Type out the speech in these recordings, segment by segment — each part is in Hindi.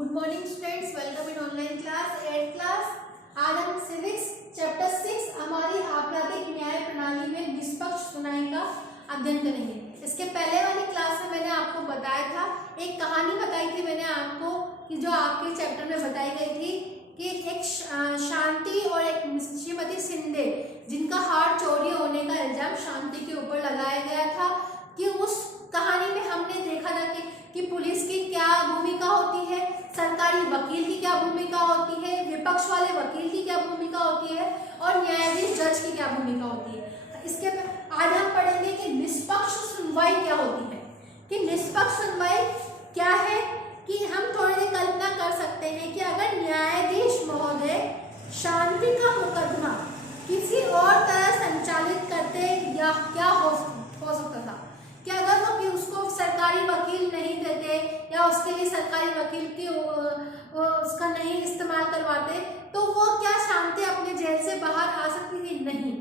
Good morning students, welcome in online class 8th class. आज हम सिविक्स चैप्टर 6 हमारी आपराधिक न्याय प्रणाली में निष्पक्ष सुनवाई का अध्ययन करेंगे। इसके पहले वाली क्लास में मैंने आपको बताया था, एक कहानी बताई थी मैंने आपको कि जो आपके चैप्टर में बताई गई थी कि एक शांति और एक श्रीमती शिंदे जिनका हार चोरी होने का इल्जाम शांति के ऊपर लगाया गया था, कि उस कहानी में हमने देखा था कि पुलिस की क्या भूमिका होती है, सरकारी वकील की क्या भूमिका होती है, विपक्ष वाले वकील की क्या भूमिका होती है और न्यायाधीश जज की क्या भूमिका होती है। इसके आज हम पढ़ेंगे कि निष्पक्ष सुनवाई क्या होती है। कि निष्पक्ष सुनवाई क्या है, कि हम थोड़ी सी कल्पना कर सकते हैं कि अगर न्यायाधीश महोदय शांति का मुकदमा किसी और तरह संचालित करते या क्या हो सकता था कि अगर वो कि उसको सरकारी वकील नहीं देते या उसके लिए सरकारी वकील की उसका नहीं इस्तेमाल करवाते, तो वो क्या शांति अपने जेल से बाहर आ सकती थी? नहीं।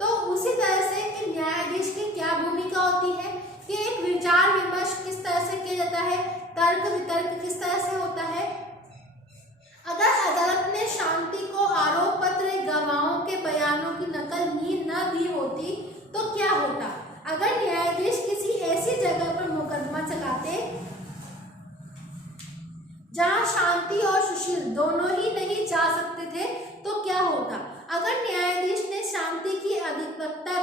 तो उसी तरह से कि न्यायाधीश की क्या भूमिका होती है कि एक विचार विमर्श किस तरह से किया जाता है, तर्क वितर्क किस तरह से होता है। अगर अदालत ने शांति को आरोप पत्र गवाहों के बयानों की नकल न दी होती तो क्या होता? अगर न्यायाधीश किसी ऐसी जगह पर मुकदमा चलाते जहां शांति और सुशील दोनों ही नहीं जा सकते थे तो क्या होता? अगर न्यायाधीश ने शांति की अधिवक्ता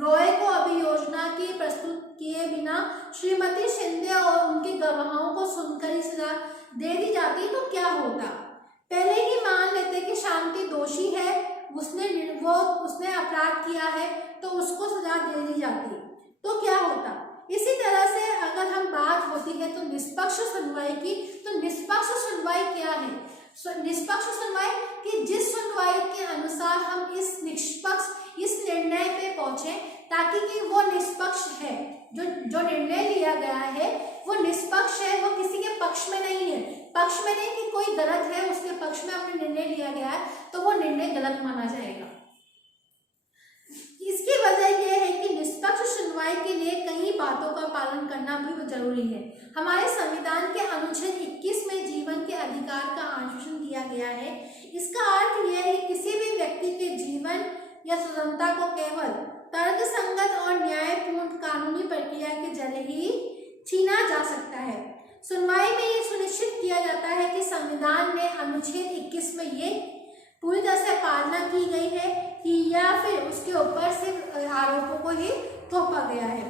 रॉय को अभियोजना की प्रस्तुत किए बिना श्रीमती शिंदे और उनके गवाहों को सुनकर ही सजा दे दी जाती तो क्या होता? पहले ही मान लेते कि शांति दोषी है, उसने अपराध किया है तो उसको सजा दे दी जाती तो क्या होता? इसी तरह से अगर हम बात होती है तो निष्पक्ष सुनवाई की, तो निष्पक्ष सुनवाई क्या है? निष्पक्ष सुनवाई कि जिस सुनवाई के अनुसार हम इस निर्णय पे पहुंचे ताकि कि वो निष्पक्ष है, जो निर्णय लिया गया है वो निष्पक्ष है, वो किसी के पक्ष में नहीं है। पक्ष में नहीं कि कोई गलत है, उसके पक्ष में अपने निर्णय लिया गया है तो वो निर्णय गलत माना जाएगा। इसकी वजह यह है कि निष्पक्ष सुनवाई के लिए कई बातों का पालन करना भी जरूरी है। हमारे संविधान के अनुच्छेद 21 में जीवन के अधिकार का आश्वासन दिया गया है। इसका अर्थ यह है कि किसी भी व्यक्ति के जीवन या स्वतंत्रता को केवल तर्कसंगत और न्यायपूर्ण कानूनी प्रक्रिया के जरिए ही छीना जा सकता है। सुनवाई में ये सुनिश्चित किया जाता है कि संविधान में अनुच्छेद 21 में ये पूरी तरह से पालना की गई है कि या फिर उसके ऊपर सिर्फ आरोपों को ही थोपा गया है।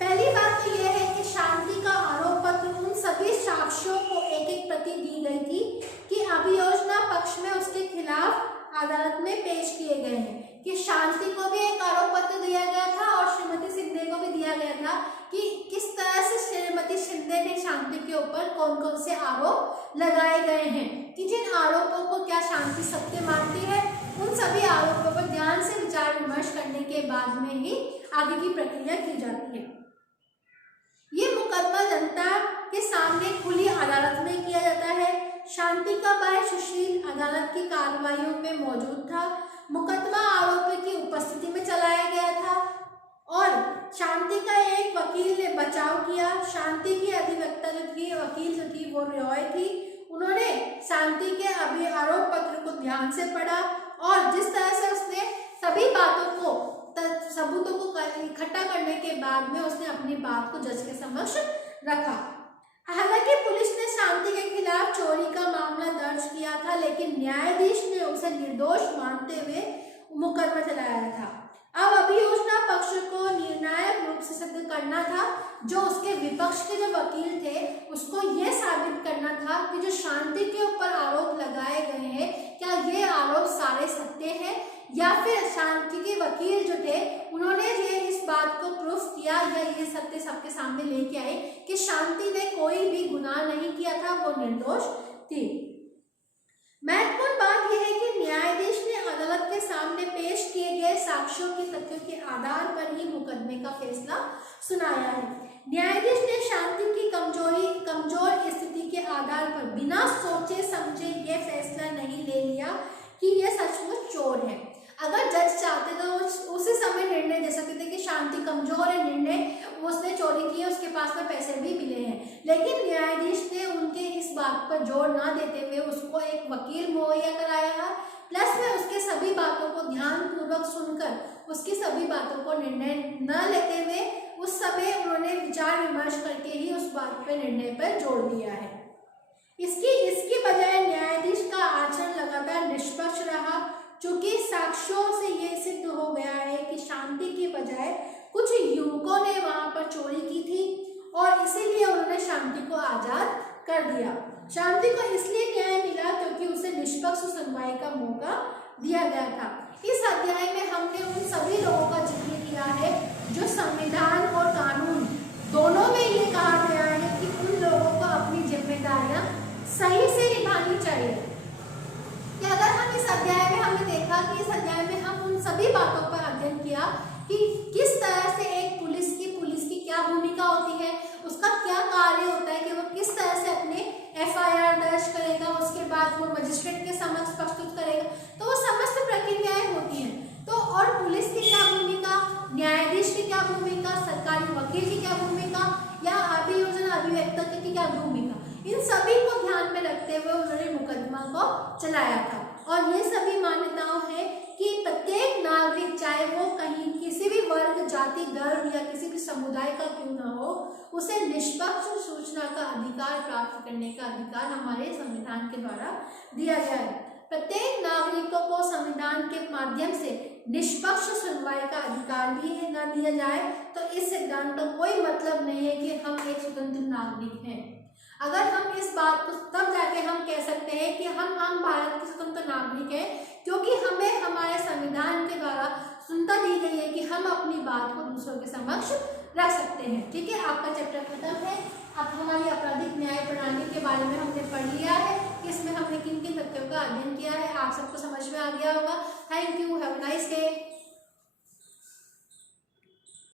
पहली बात तो यह है कि शांति का आरोप पत्र उन सभी साक्ष्यों को एक एक प्रति दी गई थी कि अभियोजना पक्ष में उसके खिलाफ अदालत में पेश किए गए हैं। कि शांति को भी एक आरोप पत्र दिया गया था और श्रीमती शिंदे को भी दिया गया था कि किस तरह से श्रीमती शिंदे ने शांति के ऊपर कौन कौन से आरोप लगाए गए हैं, कि जिन आरोपों को क्या शांति सत्य मानती है, उन सभी आरोपों पर ध्यान से विचार विमर्श करने के बाद में ही आगे की प्रक्रिया की जाती है। ये मुकदमा जनता के सामने खुली अदालत में किया जाता है। शांति का भाई सुशील अदालत की कार्रवाइयों में मौजूद था। मुकदमा आरोपी की उपस्थिति में चलाया गया था और शांति का एक वकील ने बचाव किया। शांति की अधिवक्ता वकील जो थी वो रॉय थी। उन्होंने शांति के आरोप पत्र को ध्यान से पढ़ा और जिस तरह से उसने सभी बातों को सबूतों को इकट्ठा करने के बाद में उसने अपनी बात को जज के समक्ष रखा। हालांकि पुलिस ने शांति के खिलाफ चोरी का मामला दर्ज किया था, लेकिन न्यायाधीश ने उसे निर्दोष मानते हुए मुकदमा चलाया था। अब अभियोजना पक्ष को निर्णायक रूप से सिद्ध करना था। जो उसके विपक्ष के जो वकील थे उसको यह साबित करना था कि जो शांति के ऊपर आरोप लगाए गए हैं क्या ये आरोप सारे सत्य हैं, या फिर शांति के वकील जो थे उन्होंने ये इस बात को प्रूफ किया या ये सत्य सबके सामने लेके आए कि शांति ने कोई भी गुनाह नहीं किया था, वो निर्दोष थी। महत्वपूर्ण बात यह है कि न्यायाधीश ने अदालत के सामने पेश किए गए साक्ष्यों के तथ्यों के आधार पर ही मुकदमे का फैसला सुनाया है। न्यायाधीश ने शांति की कमजोर स्थिति के आधार पर बिना सोचे समझे यह फैसला नहीं ले लिया कि यह सचमुच चोर है। अगर जज चाहते तो उसी समय निर्णय दे सकते थे कि शांति कमजोर है, निर्णय उसने चोरी की है, उसके पास में पैसे भी मिले हैं, लेकिन न्यायाधीश ने उनके इस बात पर जोर न देते हुए उसको एक वकील मुहैया कराया, प्लस में उसके सभी बातों को ध्यानपूर्वक सुनकर उसकी सभी बातों को निर्णय न लेते हुए उस समय उन्होंने विचार विमर्श करके ही उस बात पर निर्णय पर जोर दिया है। इसकी बजाय न्यायाधीश का आचरण लगातार निष्पक्ष रहा, चूंकि साक्ष्यों से ये सिद्ध हो गया है कि शांति की बजाय कुछ युवकों ने वहां पर चोरी की थी और इसीलिए उन्होंने शांति को आजाद कर दिया। शांति को इसलिए न्याय मिला क्योंकि उसे निष्पक्ष सुनवाई का मौका दिया गया था। इस अध्याय में हमने उन सभी लोगों का जिक्र किया है जो संविधान और कानून दोनों में ये कहा गया है कि उन लोगों को अपनी जिम्मेदारियां सही से निभानी चाहिए। कि अगर हम इस अध्याय में हमने देखा कि इस अध्याय में हम उन सभी बातों पर अध्ययन किया कि किस तरह से एक पुलिस की क्या भूमिका होती है, उसका क्या कार्य होता है कि वो किस तरह से अपने FIR दर्ज करेगा, उसके बाद वो मजिस्ट्रेट के समक्ष प्रस्तुत करेगा, तो वो समस्त प्रक्रियाएं होती हैं। तो और पुलिस की क्या भूमिका, न्यायाधीश की क्या भूमिका, सरकारी वकील की क्या भूमिका या अभियोजन अभिव्यक्ता की क्या भूमिका, इन सभी को ध्यान में रखते हुए उन्होंने मुकदमा को चलाया था। और ये सभी मान्यताओं है कि प्रत्येक नागरिक चाहे वो कहीं किसी भी वर्ग, जाति, धर्म या किसी भी समुदाय का क्यों ना हो, उसे निष्पक्ष सूचना का अधिकार प्राप्त करने का अधिकार हमारे संविधान के द्वारा दिया गया है। प्रत्येक नागरिकों को संविधान के माध्यम से निष्पक्ष सुनवाई का अधिकार भी न दिया जाए तो इस सिद्धांत का कोई मतलब नहीं है कि हम एक स्वतंत्र नागरिक हैं। अगर हम इस बात को तब जाके हम कह सकते हैं कि हम भारत के स्वतंत्र नागरिक हैं, क्योंकि हमें हमारे संविधान के द्वारा सुनता दी गई है कि हम अपनी बात को दूसरों के समक्ष रख सकते हैं। ठीक है, आपका चैप्टर खत्म है। अब हमारी आपराधिक न्याय प्रणाली के बारे में हमने पढ़ लिया है, इसमें हमने किन किन तथ्यों का अध्ययन किया है, आप सबको समझ में आ गया होगा। Thank you, have a nice day.